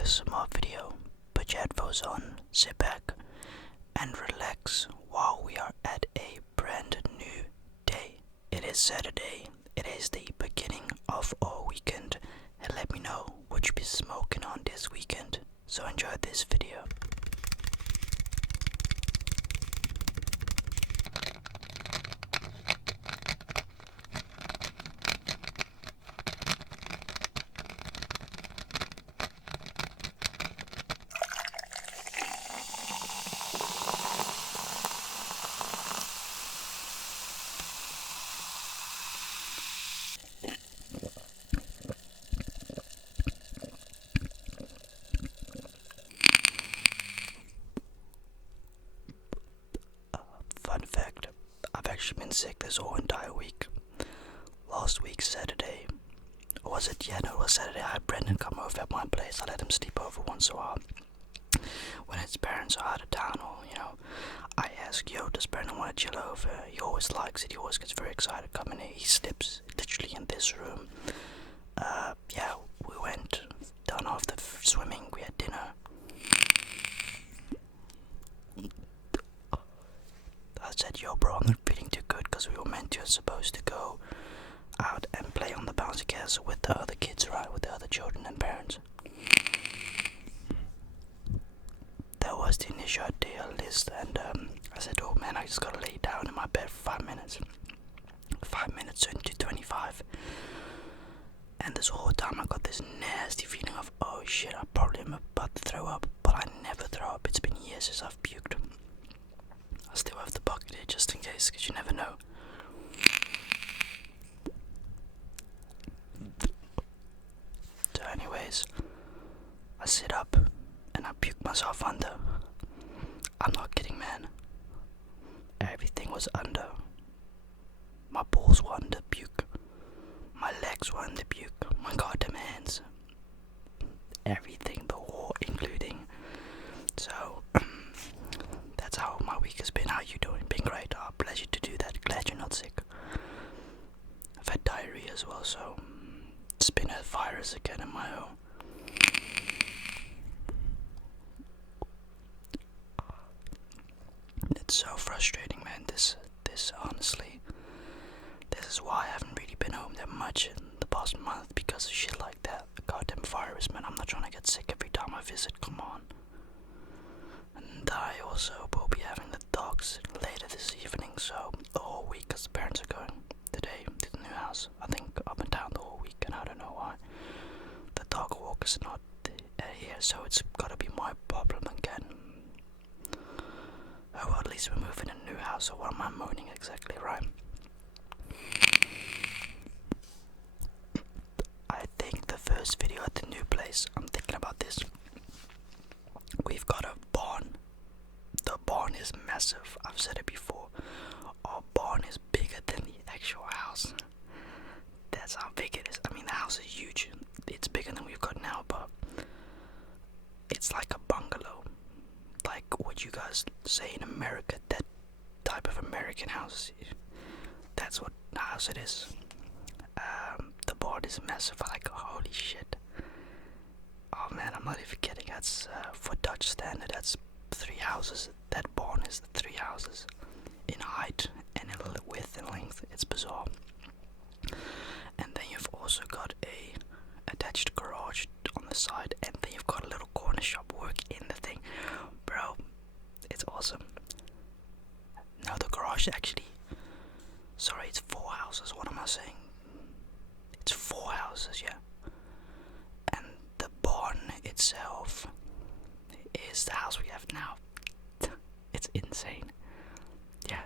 ASMR video. Put your headphones on, sit back, and relax while we are at a brand new day. It is Saturday, it is the beginning of our weekend, and let me know what you'll be smoking on this weekend. So enjoy this video. Fun fact, I've actually been sick this whole entire week. Last week, Saturday, or was it? Yeah, no, it was Saturday. I had Brendan come over at my place. I let him sleep over once in a while. When his parents are out of town, or, I ask, yo, does Brendan want to chill over? He always likes it. He always gets very excited coming in. He sleeps literally in this room. Yeah, we went down after swimming. We had dinner. I said, yo bro, I'm not feeling too good because we were supposed to go out and play on the bouncy castle with the other kids, right? With the other children and parents. That was the initial idea list, and I said, oh man, I just gotta lay down in my bed for 5 minutes. 5 minutes into 25. And this whole time I got this nasty feeling of, oh shit, I probably am about to throw up, but I never throw up. It's been years since I've puked. I still have the bucket here just in case, because you never know. So anyways, I sit up and I puke myself under. I'm not kidding, man. Everything was under. My balls were under puke. My legs were under puke. My goddamn hands. Everything, the whole including. So that's how my week has been. How you doing? Been great. Oh, pleasure to do that. Glad you're not sick. I've had diarrhea as well, so it's been a virus again in my home. It's so frustrating, man. This honestly, this is why I haven't really been home that much in the past month, because of shit like that. The goddamn virus, man. I'm not trying to get sick every time I visit. Come on. And I also will be having the dogs later this evening, so the whole week, because the parents are going today to the new house. I think up and down the whole week, and I don't know why. The dog walk is not here, so it's gotta be my problem again. Oh well, at least we're moving in a new house, so what am I moaning exactly, right? I think the first video at the new place, I'm thinking about this. We've got a barn. The barn is massive. I've said it before. Our barn is bigger than the actual house. That's how big it is. I mean, the house is huge. It's bigger than we've got now, but it's like a bungalow. Like what you guys say in America, that type of American house. That's what house it is. The barn is massive. Like, holy shit. Oh man, I'm not even kidding. That's for Dutch standard, that's 3 houses. That barn is the 3 houses in height and in width and length. It's bizarre. And then you've also got a attached garage on the side, and then you've got a little corner shop work in the thing. Bro, it's awesome. No, the garage actually, sorry, it's 4 houses. What am I saying? It's 4 houses, yeah. And the barn itself is the house we have now. It's insane. Yeah,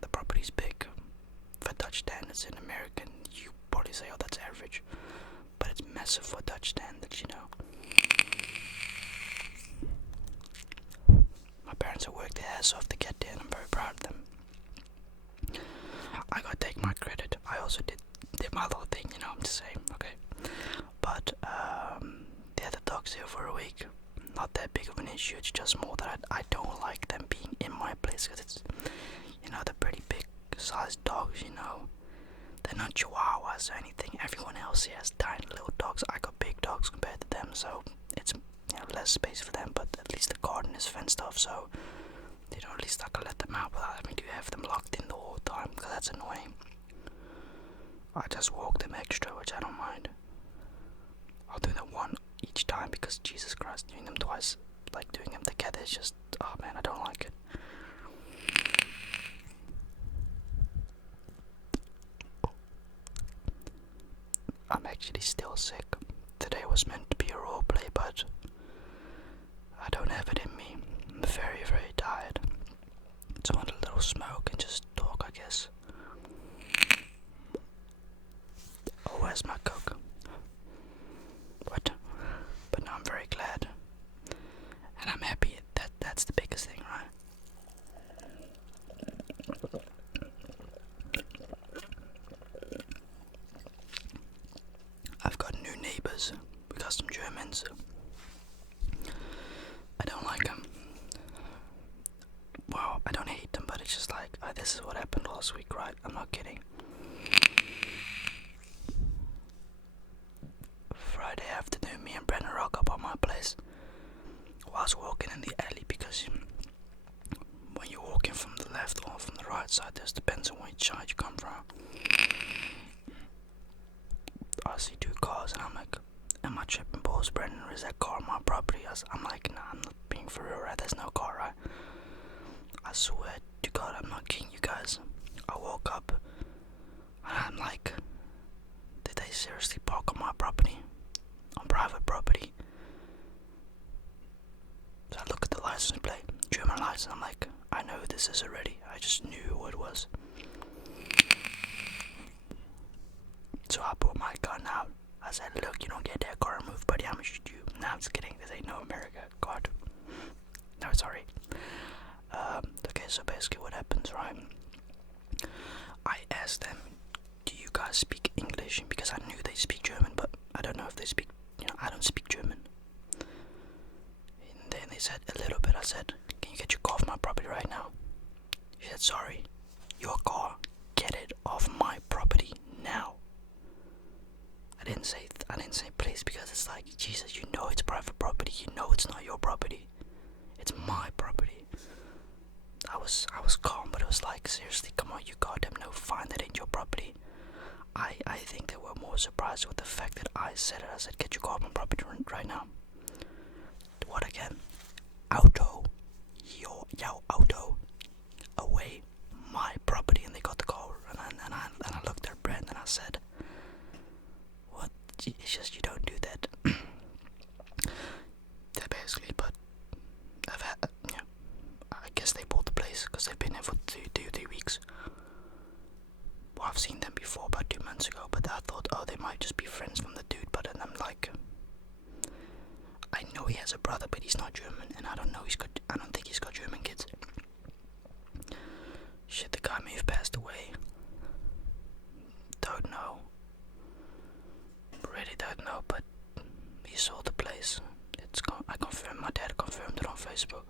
the property's big. For Dutch standards in American, you probably say, oh, that's average. But it's massive for Dutch standards, My parents have worked their ass off to get there, and I'm very proud of them. I gotta take my credit. I also did my little thing, I'm just saying, okay. But they had the dogs here for a week. Not that big of an issue. It's just more that I don't like them being in my place, because it's, they're pretty big sized dogs, They're not chihuahuas or anything. Everyone else here has tiny little dogs. I got big dogs compared to them, so it's, less space for them, but at least the garden is fenced off, so at least I can let them out without having to have them locked in the whole time, because that's annoying. I just walk them extra, which I don't mind. I'll do them one each time, because Jesus Christ, doing them twice, like doing them together is just, oh man, I don't like it. I'm actually still sick. Today was meant to be a roleplay, but I don't have it in me. I'm very, very tired. So I want a little smoke and just talk, I guess. Oh, where's my Coke? What? But no, I'm very glad. And I'm happy. That's the biggest thing, right? I've got new neighbors. We got some Germans. I don't like them. Well, I don't hate them, but it's just like, this is what happened last week, right? I'm not kidding. Friday afternoon, me and Brennan rock up on my place. I was walking in the alley, because when you're walking from the left or from the right side, this depends on which side you come from. I see two cars and I'm like, am I tripping balls, Brendan, or is that car on my property? I'm like, nah, I'm not being for real, right? There's no car, right? I swear to God, I'm not kidding you guys. I woke up and I'm like, did they seriously park on my property? On private property? So I look at the license plate, German license, I'm like, I know who this is already. I just knew who it was. So I pulled my gun out. I said, look, you don't get that car removed, buddy, I'm gonna shoot you. Nah, I'm just kidding, this ain't no America. God. No, sorry. Okay, so basically what happens, right? I asked them, do you guys speak English? Because I knew they speak German, but I don't know if they speak, I don't speak German. And then they said, a little bit. I said, can you get your car off my property right now? She said, sorry, your car, get it off my property now. I didn't say please, because it's like, Jesus, you know it's private property, you know it's not your property. It's my property. I was calm, but it was like, seriously, come on, you goddamn know, fine, that ain't your property. I think they were more surprised with the fact that I said it. I said, get your car off my property right now. What again? Auto. Your auto. Away. My property. And they got the car. And I looked at Brent and I said, what? It's just, you don't do that. Yeah, basically, but I've had, I guess they bought the place because they've been here for 3 weeks. Well, I've seen them before about 2 months ago, but I thought, oh, they might just be friends from the dude. But then I'm like, I know he has a brother, but he's not German, and I don't think he's got German kids. Shit, the guy may have passed away. Don't know. Really don't know, but he sold the place. I confirmed. My dad confirmed it on Facebook.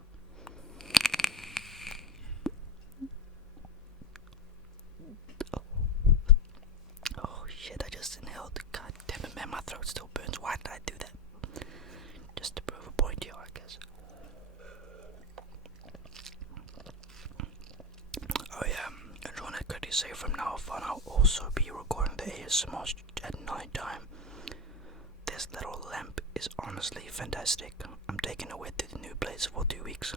Oh shit! I just inhaled. God damn it, man! My throat still burns. Why did I do that? Just to prove a point here, I guess. Oh yeah, I just want to quickly say from now on, I'll also be recording the ASMR at night time. This little lamp is honestly fantastic. I'm taking it with to the new place for 2 weeks.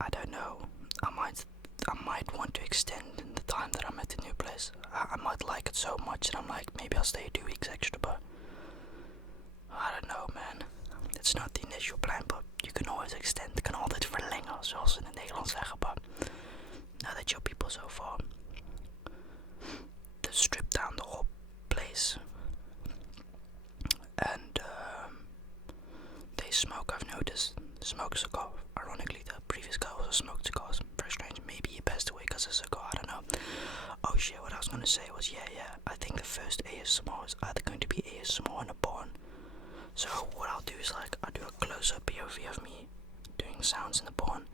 I don't know. I might want to extend the time that I'm at the new place. I might like it so much that I'm like, maybe I'll stay 2 weeks extra, but I don't know, man. It's not the initial plan, but you can always extend. Je kan altijd verlengen, zoals ze in het Nederlands zeggen, but now that your people so far, they stripped down the whole place. And they smoke, I've noticed. Smoke a cigar. Ironically, the previous guy also smoked cigars. Very strange. Maybe he passed away because of a cigar, I don't know. Oh shit, what I was going to say was, yeah, I think the first ASMR is either going to be ASMR in a barn. So what I'll do is like, I'll do a close-up POV of me doing sounds in the barn.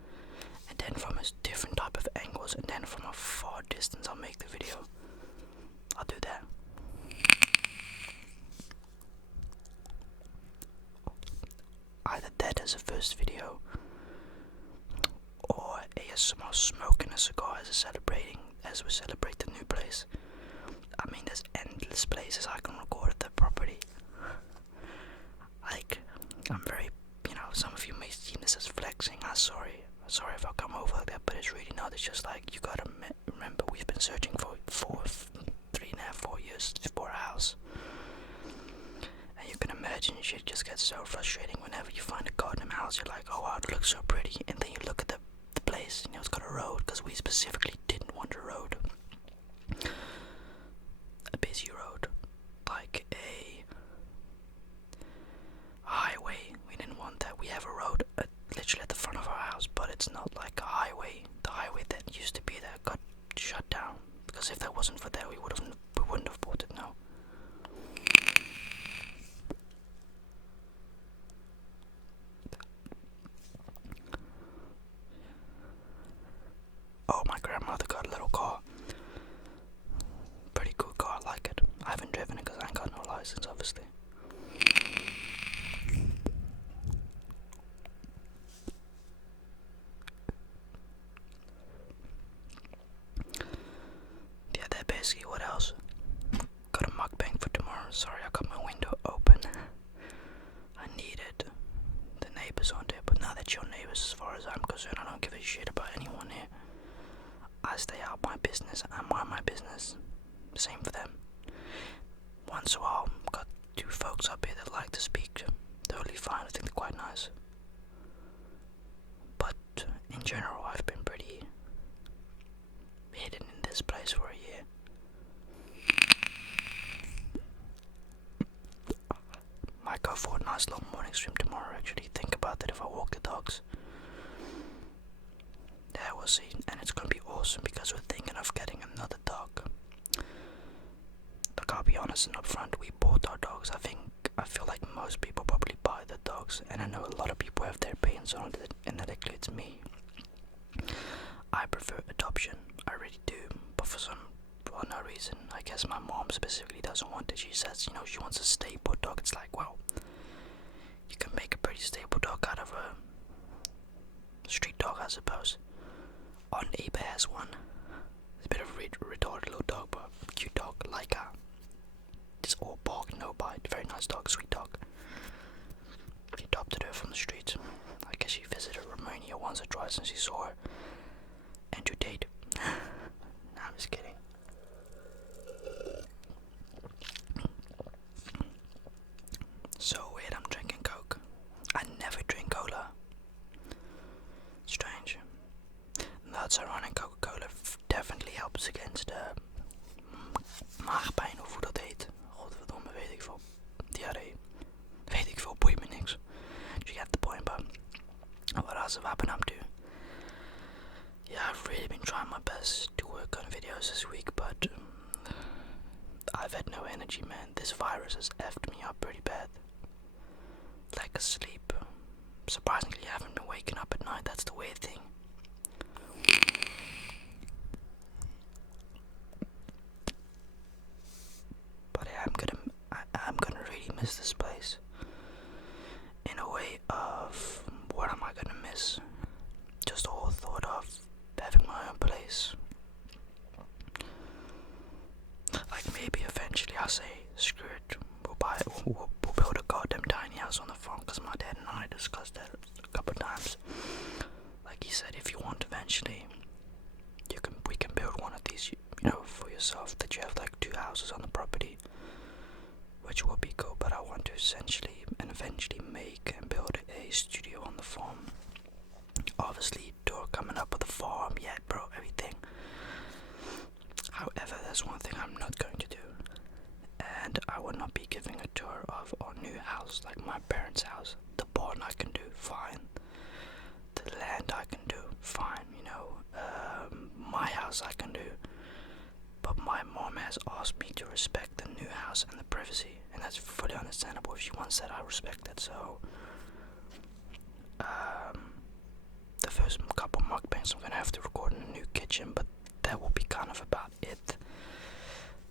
And then from a different type of angles, and then from a far distance, I'll make the video. I'll do that. as a first video, or ASMR smoking a cigar as we celebrate the new place. I mean, there's endless places I can record at the property. Like, I'm very, some of you may see this as flexing. I'm sorry if I come over like that, but it's really not. It's just like, you gotta remember, we've been searching for 3.5-4 years for a house. And you can imagine shit just gets so frustrating whenever you find a goddamn house. You're like, oh wow, it looks so pretty, and then you look at the place, it's got a road, because we specifically didn't want a road. A busy road, like a highway. We didn't want that. We have a road literally at the front of our house, but it's not like a highway. The highway that used to be there got shut down, because if that wasn't for that, we wouldn't have bought it now. Oh, my grandmother got a little car. Pretty cool car, I like it. I haven't driven it because I ain't got no license, obviously. Yeah, that basically, what else? Got a mukbang for tomorrow. Sorry, I got my window open. I needed the neighbors on there, but now that you're neighbors, as far as I'm concerned, I don't give a shit about anyone here. I stay out my business, I mind my business. Same for them. Once in a while, got 2 folks up here that like to speak. Totally fine, I think they're quite nice. But in general, I've been pretty hidden in this place for a year. Might go for a nice long morning swim tomorrow, actually. Think about that if I walk the dogs. Yeah, we'll see. And it's gonna be awesome because we're thinking of getting another dog. Like, I'll be honest and upfront, we bought our dogs. I feel like most people probably buy the dogs, and I know a lot of people have their opinions on it, and that includes me. I prefer adoption, I really do, but for no reason. I guess my mom specifically doesn't want it. She says, she wants a stable dog. It's like, well, you can make a pretty stable dog out of a street dog, I suppose. On eBay has one. It's a bit of a retarded little dog, but cute dog, like it's all bark, no bite. Very nice dog, sweet dog. He adopted her from the street. I guess she visited Romania once or twice and she saw her. And you date. Nah, I'm just kidding. So weird, I'm drinking Coke. I never drink cola. Strange. That's ironic. Coca-Cola definitely helps against maagpijn, of hoe dat heet. Godverdomme, weet ik veel. Diarree. Weet ik veel, boeit me niks. You get the point, but what else have I been up to? Yeah, I've really been trying my best to work on videos this week, but I've had no energy, man. This virus has effed me up pretty bad. Lack of sleep. Surprisingly, I haven't been waking up at night. That's the weird thing. But yeah, I'm gonna really miss this place. In a way of, what am I gonna miss? Just the whole thought of having my own place. Like, maybe eventually I'll say, screw it, we'll build a goddamn tiny house on the farm, because my dad and I discussed that a couple of times. Like he said, if you want eventually, we can build one of these, for yourself, that you have like 2 houses on the property, which would be cool. But I want to essentially and eventually make and build a studio on the farm. Obviously, door coming up with the farm yet, bro, everything. However, there's one thing I'm not going to do, and I will not be giving a tour of our new house, like my parents' house. The barn I can do fine, the land I can do fine, my house I can do. But my mom has asked me to respect the new house and the privacy, and that's fully understandable. If she wants that, I respect that. So the first couple mukbangs I'm gonna have to record in a new kitchen, but that will be kind of about it.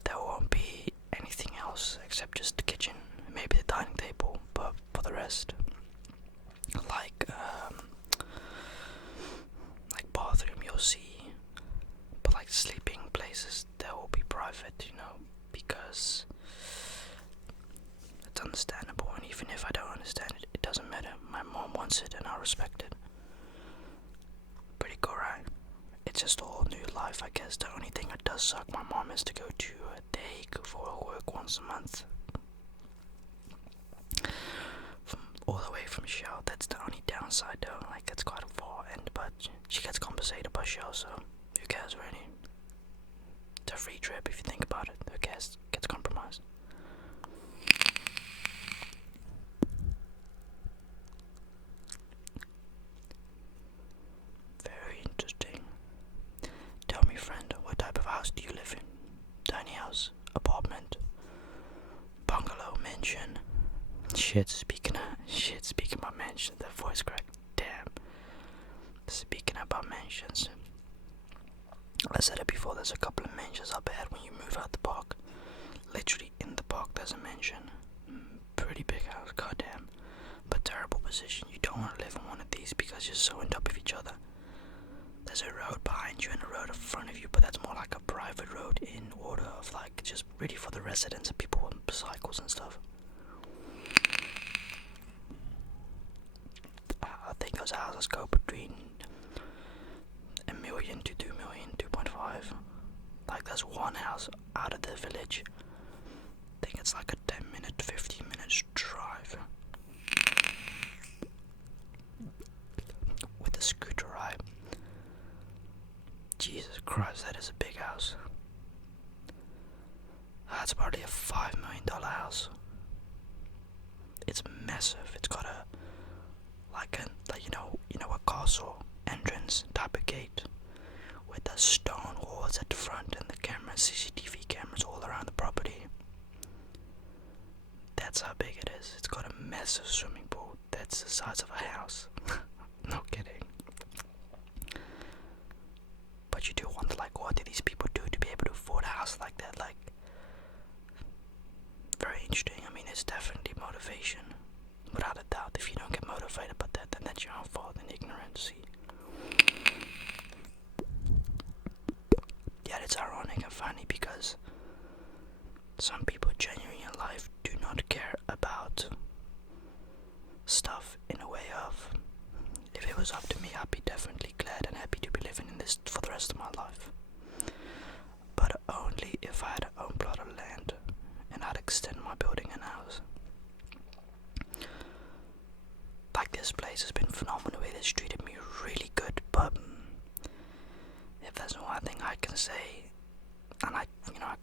There won't be anything else except just the kitchen, maybe the dining table, but for the rest, like understandable, and even if I don't understand it, it doesn't matter. My mom wants it and I respect it. Pretty cool, right? It's just a whole new life, I guess. The only thing that does suck, my mom has to go to The Hague for her work once a month. All the way from Shell. That's the only downside though. Like, it's quite a far end, but she gets compensated by Shell, so who cares really? It's a free trip if you think about it. Who cares? Gets compromised. Very interesting. Tell me, friend, what type of house do you live in? Tiny house, apartment, bungalow, mansion? Shit, speaking about mansions, that voice crack. Damn. Speaking about mansions, I said it before, there's a couple of mansions up ahead when you move out the park. Literally in the park there's a mansion. Pretty big house, goddamn. But terrible position. You don't want to live in one of these because you're so on top of each other. There's a road behind you and a road in front of you, but that's more like a private road in order of like just really for the residents and people on cycles and stuff. I think those houses go between $1 million to $2 million, 2.5. Like there's one house out of the village. I think it's like a 10-minute, 15-minute drive. With a scooter ride. Jesus Christ, that is a big house. That's probably a $5 million house. It's massive. It's got a a castle entrance type of gate with the stone walls at the front and the cameras, CCTV cameras all around the property. That's how big it is. It's got a massive swimming pool that's the size of a house. No kidding. But you do wonder, like, what do these people do to be able to afford a house like that? Like, very interesting. I mean, it's definitely motivation. Without a doubt, if you don't get motivated by that, then that's your own fault and ignorance. Yet it's ironic and funny because some people genuinely in life do not care about stuff in a way of, if it was up to me, I'd be definitely glad and happy to be living in this for the rest of my life. But only if I had a own plot of land and I'd extend my building and house. Like, this place has been phenomenal. It has treated me really good, but if there's one thing I can say, and I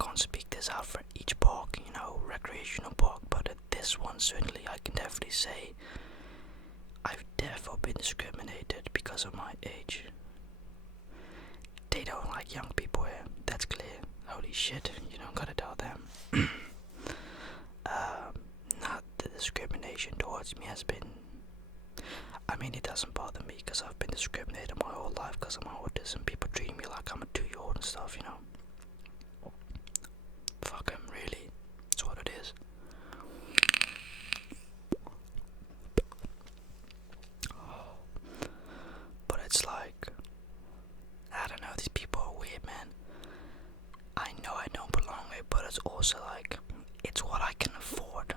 can't speak this out for each park, recreational park, but at this one certainly I can definitely say I've definitely been discriminated because of my age. They don't like young people here, that's clear. Holy shit, you don't gotta tell them. Not the discrimination towards me has been, I mean, it doesn't bother me because I've been discriminated my whole life because of my autism. People treat me like I'm a 2-year-old and stuff, Fuck them, really. That's what it is. But it's like, I don't know, these people are weird, man. I know I don't belong here, but it's also like, it's what I can afford.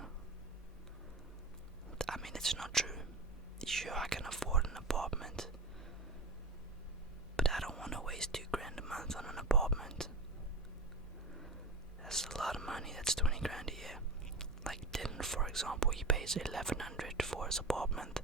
I mean, it's not true. Sure, I can afford an apartment, but I don't want to waste $2,000 a month on an apartment. That's a lot of money. That's $20,000 a year. Like Dylan, for example, he pays $1,100 for his apartment.